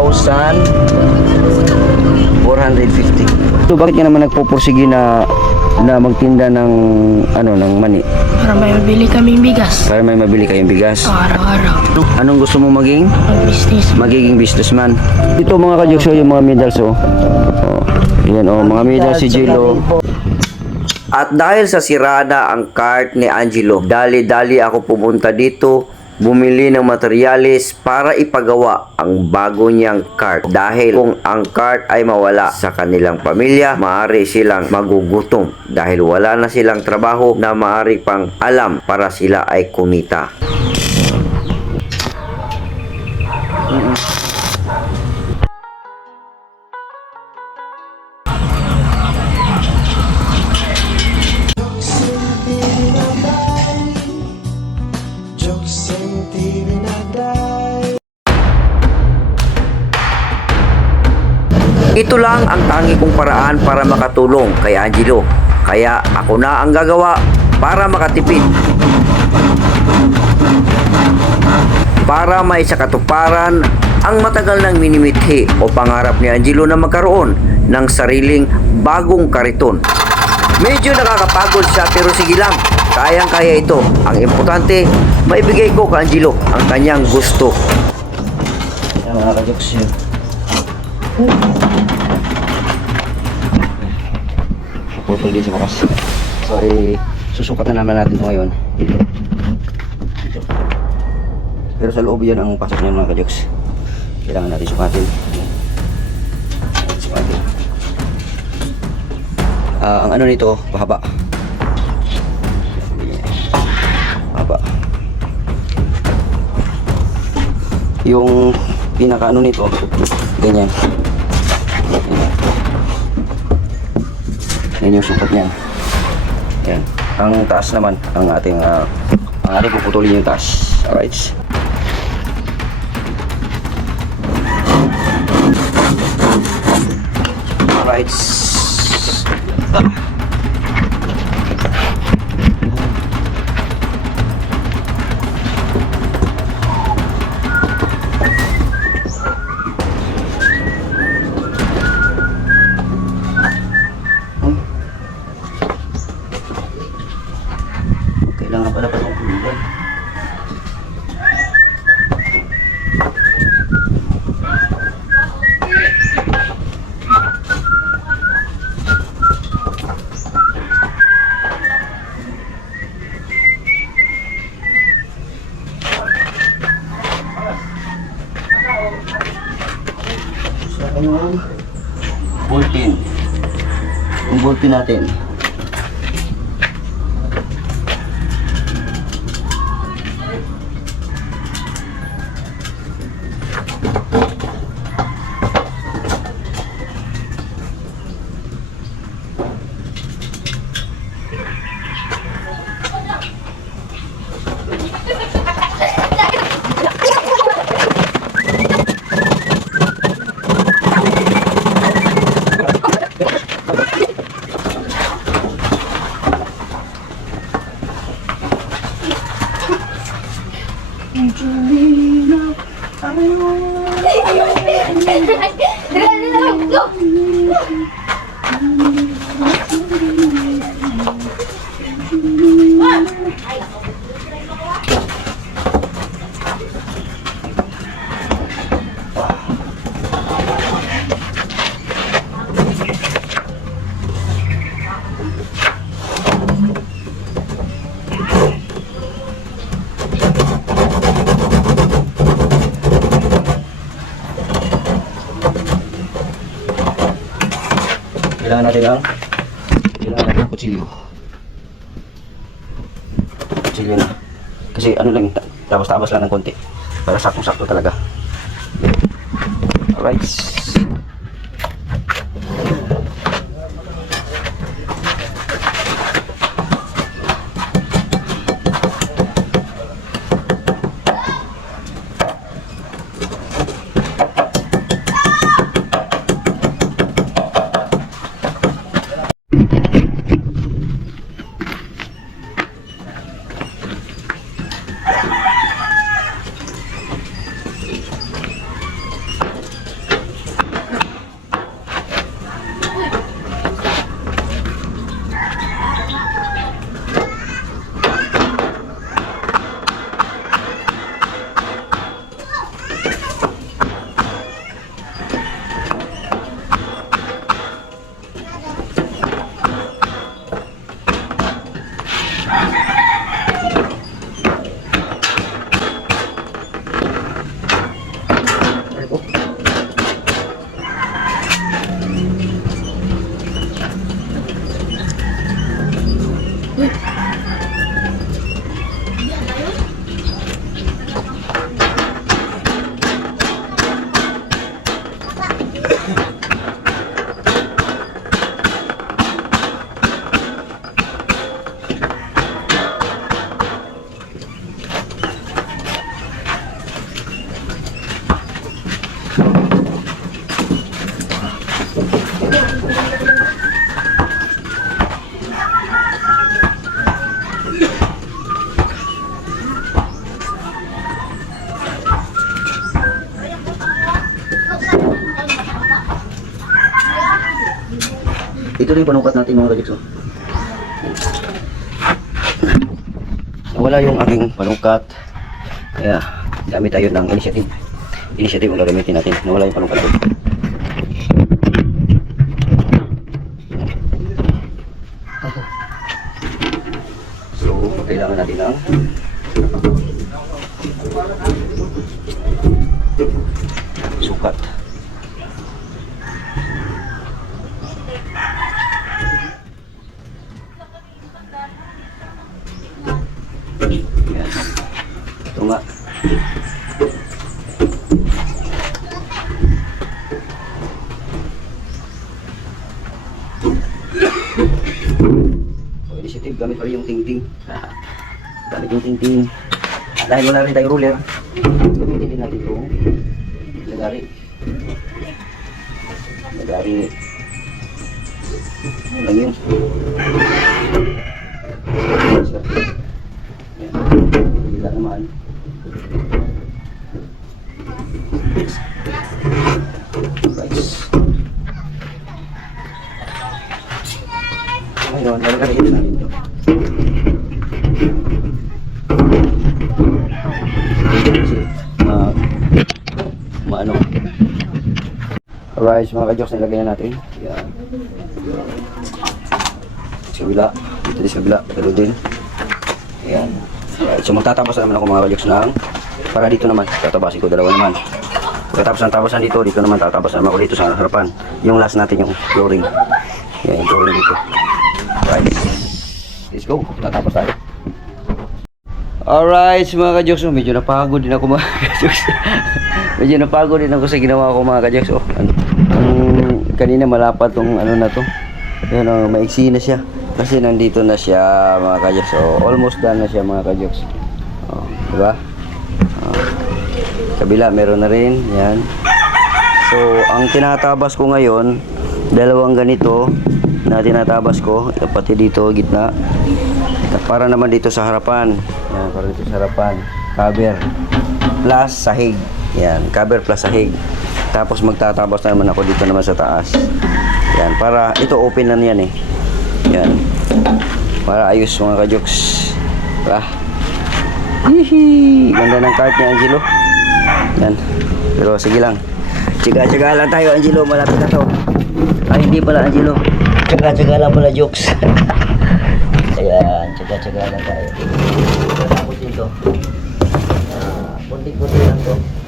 1,450. So bakit ka naman nagpupursige na na magtinda ng ano ng mani Para may mabili kaming bigas. para may mabili kayong bigas? Araw-araw. Anong gusto mo maging? Mag-business. Magiging businessman. Ito mga kajokso yung mga medals oh. oh. Yan oh, mga medals si Jilo. At dahil sa sirada ang cart ni Angelo, dali-dali ako pumunta dito bumili ng materyales para ipagawa ang bago niyang cart. Dahil kung ang cart ay mawala sa kanilang pamilya, maaari silang magugutom dahil wala na silang trabaho na maaari pang alam para sila ay kumita. Ito lang ang tangi kong paraan para makatulong kay Angelo. Kaya ako na ang gagawa para makatipid. Para may sakatuparan ang matagal nang minimithi o pangarap ni Angelo na magkaroon ng sariling bagong kariton. Medyo nakakapagod siya pero sige lang, kayang-kaya ito. Ang importante, maibigay ko kay Angelo ang kanyang gusto. Yan mga kajoks yun. Putol din sa bukas. So, eh, susukat na naman natin ito ngayon. Pero sa loob yan ang pasok niyan mga kajoks. Kailangan natin sukatin. Sukatin. Ah, ang ano nito, pahaba. Pahaba. Yung pinaka ano nito, ganyan. Yan yung sukat niya. Yan. Ang taas naman, ang ating, ah, ang ating puputulin yung taas. Alright. Alright. Kailangan Kailangan natin ang kailangan natin ang kutsilyo. Kutsilyo na. Kasi ano lang, ta- tabas-tabas lang ng konti. Para saktong-sakto talaga. Alright. Ito rin panukat natin mga oh. Wala yung aking panukat. Kaya, gamit tayo ng initiative. Initiative ang gagamitin natin. Nawala yung panukat ko. So, kailangan natin ng sukat. Yan. Ito nga. So, rin yung ting-ting. gamit yung ting-ting. Dahil wala rin tayong ruler, gamitin din natin itong lagari. Lagari. Ano lang yun? Yan. Bila naman. Guys. Ngayon, lalagariin na natin ito. Kasi, ma, maano. Alright, mga ka-jokes, nilagay na natin. Yan. Sa kabila. Dito din sa kabila. Pero din. Ayan. Alright, so magtatapos na naman ako mga ka-jokes ng para dito naman. Tatabasin ko dalawa naman. Pagkatapos ng tabasan dito, dito naman tatapos naman ako dito sa harapan. Yung last natin yung flooring. Yan, yung flooring dito. Alright. Let's go. Tatapos tayo. Alright, mga ka-jokes, oh, medyo napagod din ako mga ka-jokes. medyo napagod din ako sa ginawa ko mga ka-jokes. Oh, ano, kanina malapad tong ano na to. Yan, oh, maiksi na siya. Kasi nandito na siya mga ka-jokes. Oh, almost done na siya mga ka-jokes. Oh, diba? Oh. Kabila, meron na rin. Yan. So, ang tinatabas ko ngayon, dalawang ganito na tinatabas ko, pati dito, gitna. Para naman dito sa harapan. Yan, para dito sa harapan. Cover. Plus sahig. Yan, cover plus sahig. Tapos magtatabas na naman ako dito naman sa taas. Yan, para ito open na yan eh. Yan. Para ayos mga kajoks. Ah. Hihi. Ganda ng cart ni Angelo. Yan. Pero sige lang. Tsaga-tsaga lang tayo, Angelo. Malapit na to. Ay, hindi pala, Angelo. Tsaga-tsaga lang pala, jokes. Ayan, tsaga-tsaga lang tayo. Tapos dito. Ah, kunti-kunti lang to.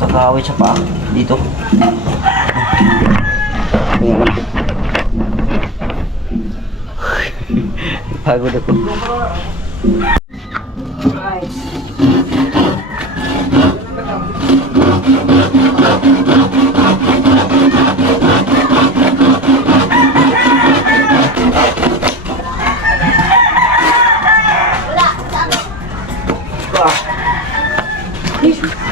Kakawit siya pa. Dito. Pagod ako. Mga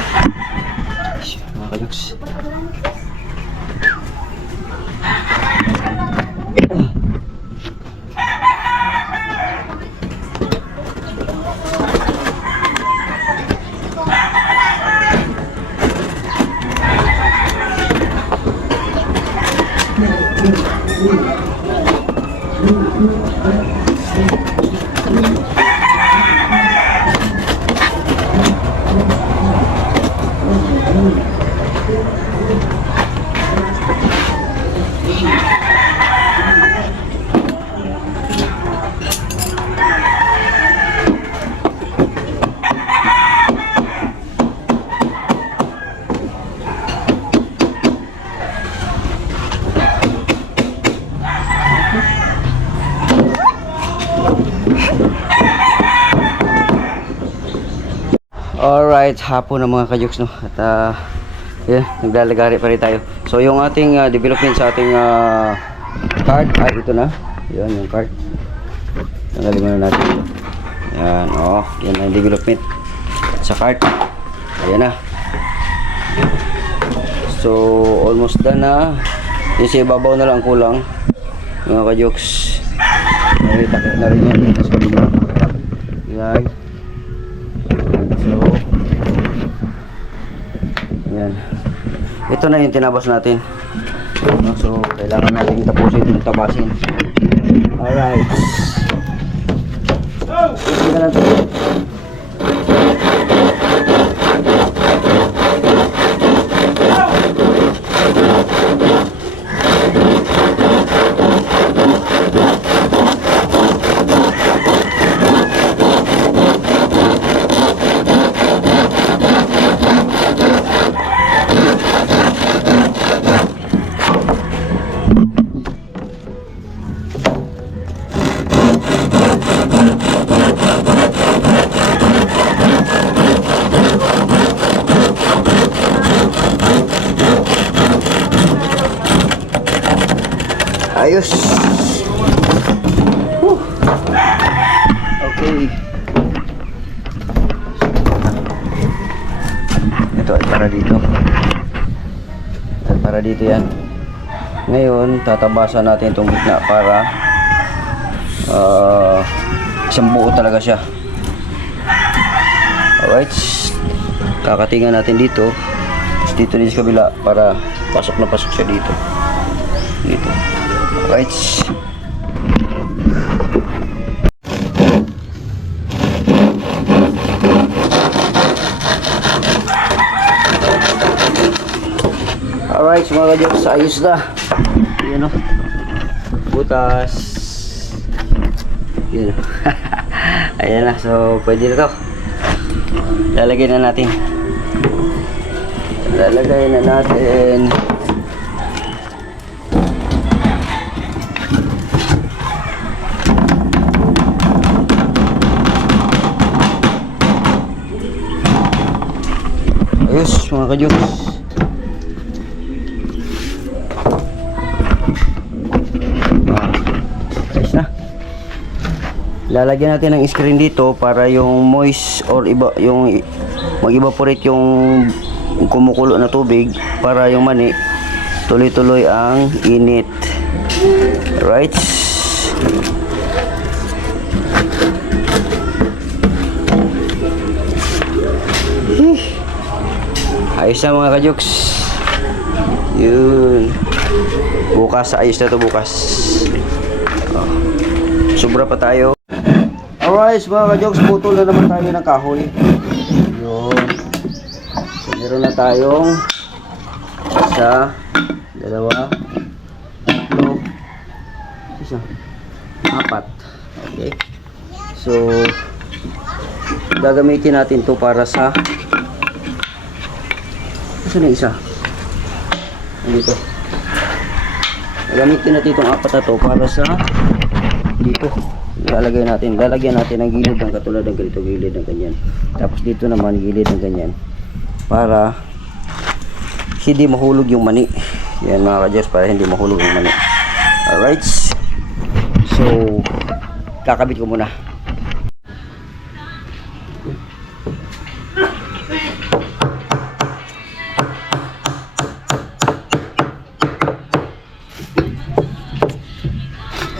Alright, hapon na mga kajoks no. At uh, yeah, naglalagari pa rin tayo. So yung ating ah, development sa ating ah, card, ay ito na. Yan yung card. Tanggalin muna natin ito. Yan, oh, yan ang development sa card. Ayan na. So, almost done na. Yung sa ibabaw na lang kulang. Mga kajoks. Nakita ko na rin yan. Sa kabila. Yan. Ayan. Ito na yung tinabas natin. So, kailangan natin tapusin yung tabasin. Alright. Sige na lang tatabasan natin itong gitna para ah, isang buo talaga siya. Alright. Kakatingan natin dito. Dito din sa kabila para pasok na pasok siya dito. Dito. Alright. Alright, mga kajoks, ayos na. Yan o. Butas. Yan. Ayan na, so pwede na to. Lalagay na natin. Lalagay na natin. Ayos, mga kajoks. Lalagyan natin ng screen dito para yung moist or iba yung mag-evaporate yung kumukulo na tubig para yung mani tuloy-tuloy ang init. Right? Ayos na mga kajoks. Yun. Bukas, ayos na to bukas. Sobra pa tayo. Alright, mga ka-jokes, putol na naman tayo ng kahoy. Yun. So, meron na tayong isa, dalawa, tatlo, isa, apat. Okay. So, gagamitin natin to para sa Saan na isa? Dito. Gagamitin natin itong apat na to para sa dito lalagay natin lalagyan natin ng gilid ng katulad ng ganito gilid ng ganyan. Tapos dito naman gilid ng ganyan. Para hindi mahulog yung mani. Yan mga kadyos para hindi mahulog yung mani. Alright. So kakabit ko muna.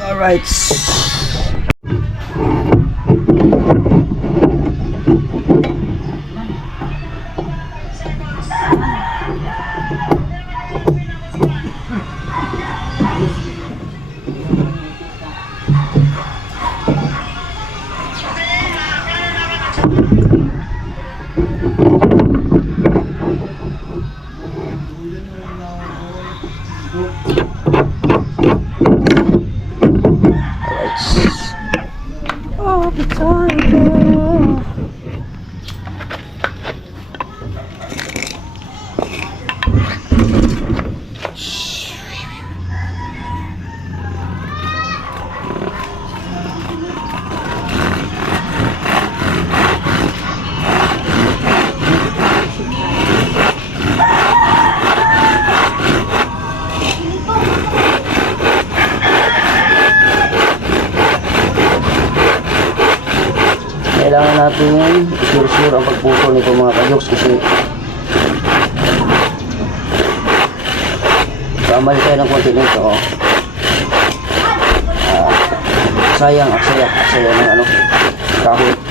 Alright. Kamali tayo ng konti nito oh. Ah, sayang, aksaya, aksaya ng ano, kahoy.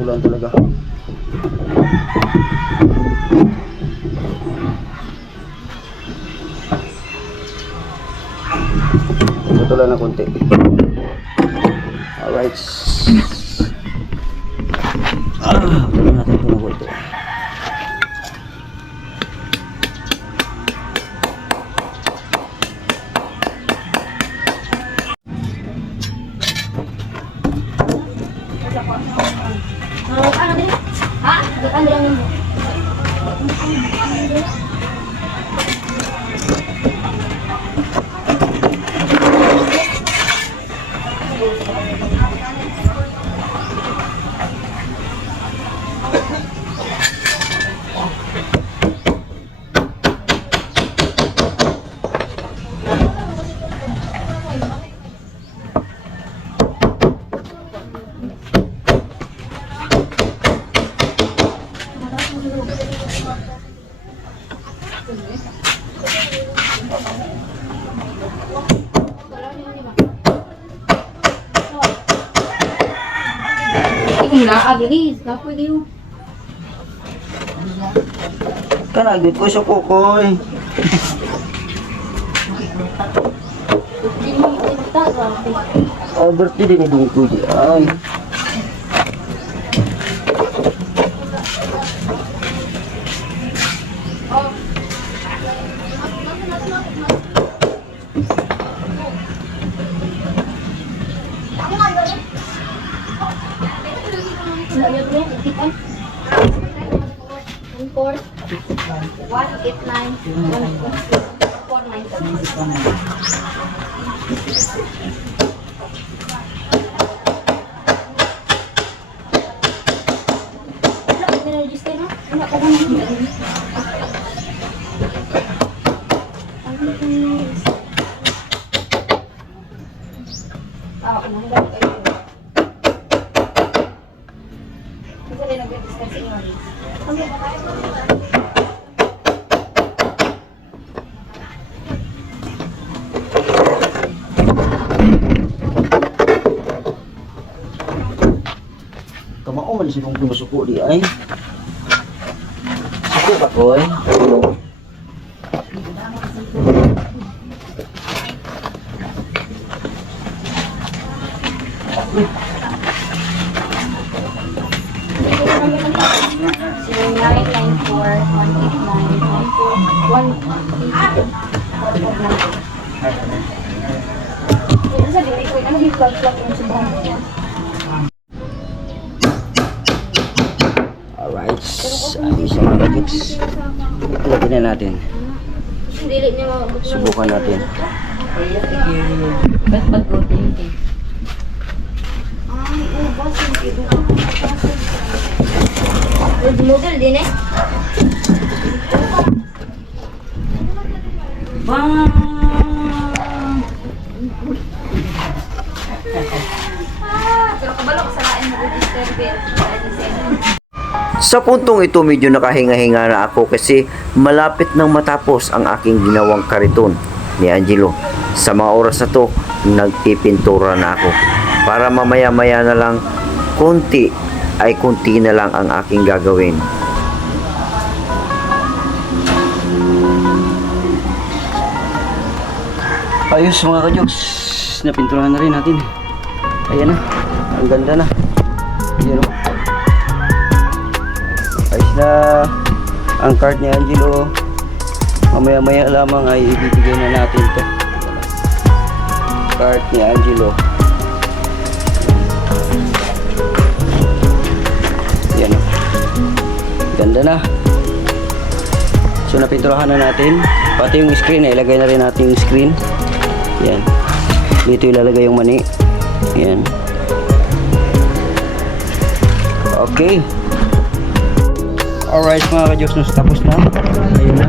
Puputulan talaga. Kapoy kayo. Kanagit ko sa kukoy. Birthday din ni Dungko Ay. Nine nine four one eight nine nine four one Ito sa dili ko, ano yung plug-plug yung subahan niya? Alright. Ayos ang mga kids. Lagyan na natin. Subukan natin. Kido. Model din eh. Pero kabalo ko sa lain mo Sa puntong ito medyo nakahinga-hinga na ako kasi malapit nang matapos ang aking ginawang kariton ni Angelo. Sa mga oras na to, nagpipintura na ako. Para mamaya-maya na lang, konti ay konti na lang ang aking gagawin. Ayos mga kajoks, napinturahan na rin natin. Ayan na, ang ganda na. Na ang card ni Angelo. Mamaya-maya lamang ay ibibigay na natin to. Card ni Angelo. Yan. Ganda na. So napinturahan na natin. Pati yung screen, eh, ilagay na rin natin yung screen. Yan. Dito ilalagay yung mani. Yan. Okay. Alright mga ka-Diyos, tapos na. Ayun na.